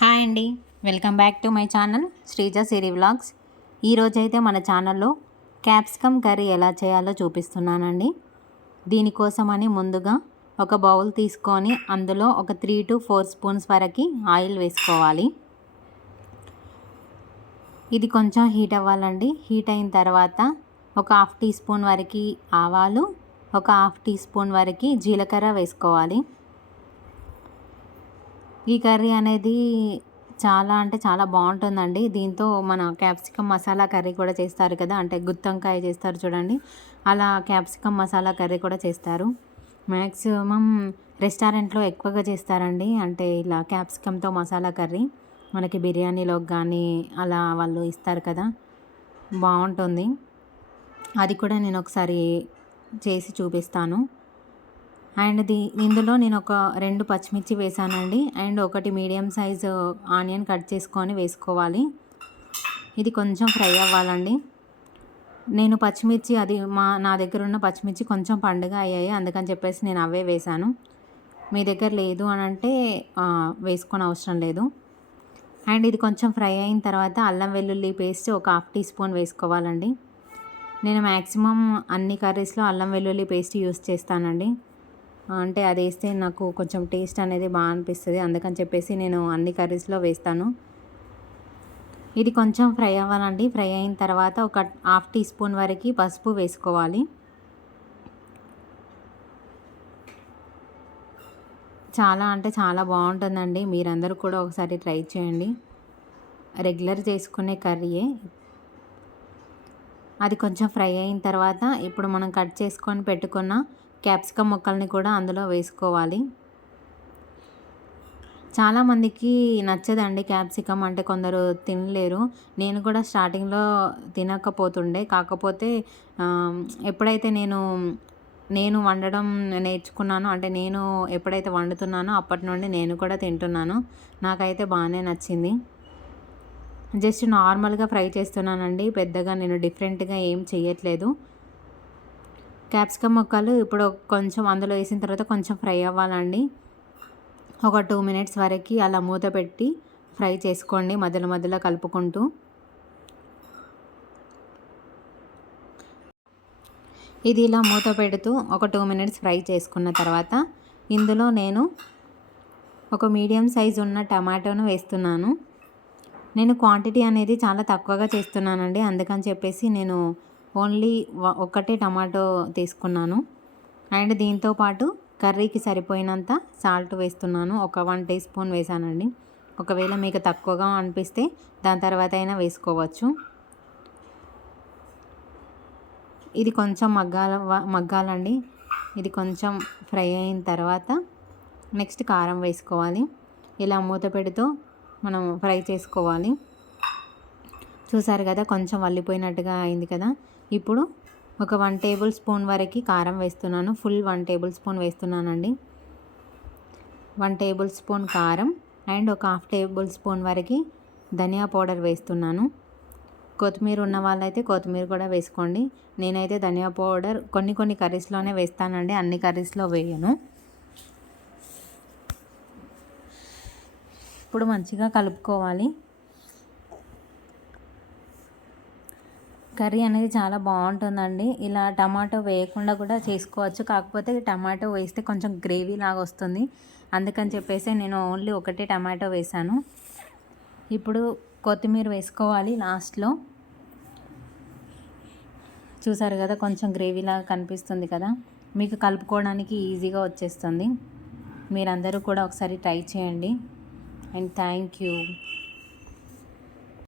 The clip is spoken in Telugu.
హాయ్ అండి. Welcome back to my channel Sreeja Siri vlogs. ఈరోజైతే మన ఛానల్లో క్యాప్సికమ్ కర్రీ ఎలా చేయాలో చూపిస్తున్నానండి. దీనికోసమని ముందుగా ఒక బౌల్ తీసుకొని అందులో ఒక త్రీ టు ఫోర్ స్పూన్స్ వరకు ఆయిల్ వేసుకోవాలి. ఇది కొంచెం హీట్ అవ్వాలండి. హీట్ అయిన తర్వాత ఒక హాఫ్ టీ స్పూన్ వరకు ఆవాలు ఒక హాఫ్ టీ స్పూన్ వరకు జీలకర్ర వేసుకోవాలి. ఈ కర్రీ అనేది చాలా అంటే చాలా బాగుంటుందండి. దీంతో మన క్యాప్సికమ్ మసాలా కర్రీ కూడా చేస్తారు కదా అంటే గుత్తంకాయ చేస్తారు చూడండి. అలా క్యాప్సికమ్ మసాలా కర్రీ కూడా చేస్తారు. మ్యాక్సిమం రెస్టారెంట్లో ఎక్కువగా చేస్తారండి. అంటే ఇలా క్యాప్సికమ్తో మసాలా కర్రీ. మనకి బిర్యానీలో కానీ అలా వాళ్ళు ఇస్తారు కదా బాగుంటుంది. అది కూడా నేను ఒకసారి చేసి చూపిస్తాను. అండ్ ది ఇందులో నేను ఒక రెండు పచ్చిమిర్చి వేసానండి. అండ్ ఒకటి మీడియం సైజు ఆనియన్ కట్ చేసుకొని వేసుకోవాలి. ఇది కొంచెం ఫ్రై అవ్వాలండి. నేను పచ్చిమిర్చి అది మా నా దగ్గర ఉన్న పచ్చిమిర్చి కొంచెం పండుగ అయ్యాయి. అందుకని చెప్పేసి నేను అవే వేశాను మీ దగ్గర లేదు అని అంటే వేసుకొని అవసరం లేదు. అండ్ ఇది కొంచెం ఫ్రై అయిన తర్వాత అల్లం వెల్లుల్లి పేస్ట్ ఒక హాఫ్ టీ స్పూన్ వేసుకోవాలండి. నేను మ్యాక్సిమం అన్ని కర్రీస్లో అల్లం వెల్లుల్లి పేస్ట్ యూస్ చేస్తానండి. అంటే అది వేస్తే నాకు కొంచెం టేస్ట్ అనేది బాగా అనిపిస్తుంది. అందుకని చెప్పేసి నేను అన్ని కర్రీస్లో వేస్తాను. ఇది కొంచెం ఫ్రై అవ్వాలండి. ఫ్రై అయిన తర్వాత ఒక హాఫ్ టీ స్పూన్ వరకు పసుపు వేసుకోవాలి. చాలా అంటే చాలా బాగుంటుందండి. మీరందరూ కూడా ఒకసారి ట్రై చేయండి. రెగ్యులర్ చేసుకునే కర్రీయే. అది కొంచెం ఫ్రై అయిన తర్వాత ఇప్పుడు మనం కట్ చేసుకొని పెట్టుకున్న క్యాప్సికమ్ ముక్కల్ని కూడా అందులో వేసుకోవాలి. చాలామందికి నచ్చదండి క్యాప్సికమ్ అంటే కొందరు తినలేరు. నేను కూడా స్టార్టింగ్లో తినకపోతుండే. కాకపోతే ఎప్పుడైతే నేను నేను వండడం నేర్చుకున్నాను అంటే నేను ఎప్పుడైతే వండుతున్నానో అప్పటి నుండి నేను కూడా తింటున్నాను. నాకైతే బాగానే నచ్చింది. జస్ట్ నార్మల్గా ఫ్రై చేస్తున్నానండి. పెద్దగా నేను డిఫరెంట్గా ఏం చేయట్లేదు క్యాప్సికమ్ ముక్కలు ఇప్పుడు కొంచెం అందులో వేసిన తర్వాత కొంచెం ఫ్రై అవ్వాలండి. ఒక టూ మినిట్స్ వరకు అలా మూత పెట్టి ఫ్రై చేసుకోండి మధ్యలో మధ్యలో కలుపుకుంటూ. ఇది ఇలా మూత పెడుతూ ఒక టూ మినిట్స్ ఫ్రై చేసుకున్న తర్వాత ఇందులో నేను ఒక మీడియం సైజు ఉన్న టమాటోను వేస్తున్నాను. నేను క్వాంటిటీ అనేది చాలా తక్కువగా చేస్తున్నానండి. అందుకని చెప్పేసి నేను ఓన్లీ ఒక్కటే టమాటో తీసుకున్నాను. అండ్ దీంతో పాటు కర్రీకి సరిపోయినంత సాల్ట్ వేస్తున్నాను. ఒక వన్ టీ స్పూన్ వేసానండి. ఒకవేళ మీకు తక్కువగా అనిపిస్తే దాని తర్వాత అయినా వేసుకోవచ్చు. ఇది కొంచెం మగ్గాల మగ్గాలండి. ఇది కొంచెం ఫ్రై అయిన తర్వాత నెక్స్ట్ కారం వేసుకోవాలి. ఇలా మూత పెడుతూ మనం ఫ్రై చేసుకోవాలి. చూసారు కదా కొంచెం వల్లిపోయినట్టుగా అయింది కదా. ఇప్పుడు ఒక వన్ టేబుల్ స్పూన్ వరకు కారం వేస్తున్నాను. ఫుల్ వన్ టేబుల్ స్పూన్ వేస్తున్నానండి. వన్ టేబుల్ స్పూన్ కారం అండ్ ఒక హాఫ్ టేబుల్ స్పూన్ వరకు ధనియా పౌడర్ వేస్తున్నాను. కొత్తిమీర ఉన్న వాళ్ళైతే కొత్తిమీర కూడా వేసుకోండి. నేనైతే ధనియా పౌడర్ కొన్ని కొన్ని కర్రీస్లోనే వేస్తానండి. అన్ని కర్రీస్లో వేయను. ఇప్పుడు మంచిగా కలుపుకోవాలి. కర్రీ అనేది చాలా బాగుంటుందండి. ఇలా టమాటో వేయకుండా కూడా చేసుకోవచ్చు. కాకపోతే టమాటో వేస్తే కొంచెం గ్రేవీ లాగా వస్తుంది. అందుకని చెప్పేసి నేను ఓన్లీ ఒకటే టమాటో వేసాను. ఇప్పుడు కొత్తిమీర వేసుకోవాలి లాస్ట్లో. చూసారు కదా కొంచెం గ్రేవీలాగా కనిపిస్తుంది కదా. మీకు కలుపుకోవడానికి ఈజీగా వచ్చేస్తుంది. మీరందరూ కూడా ఒకసారి ట్రై చేయండి. And thank you.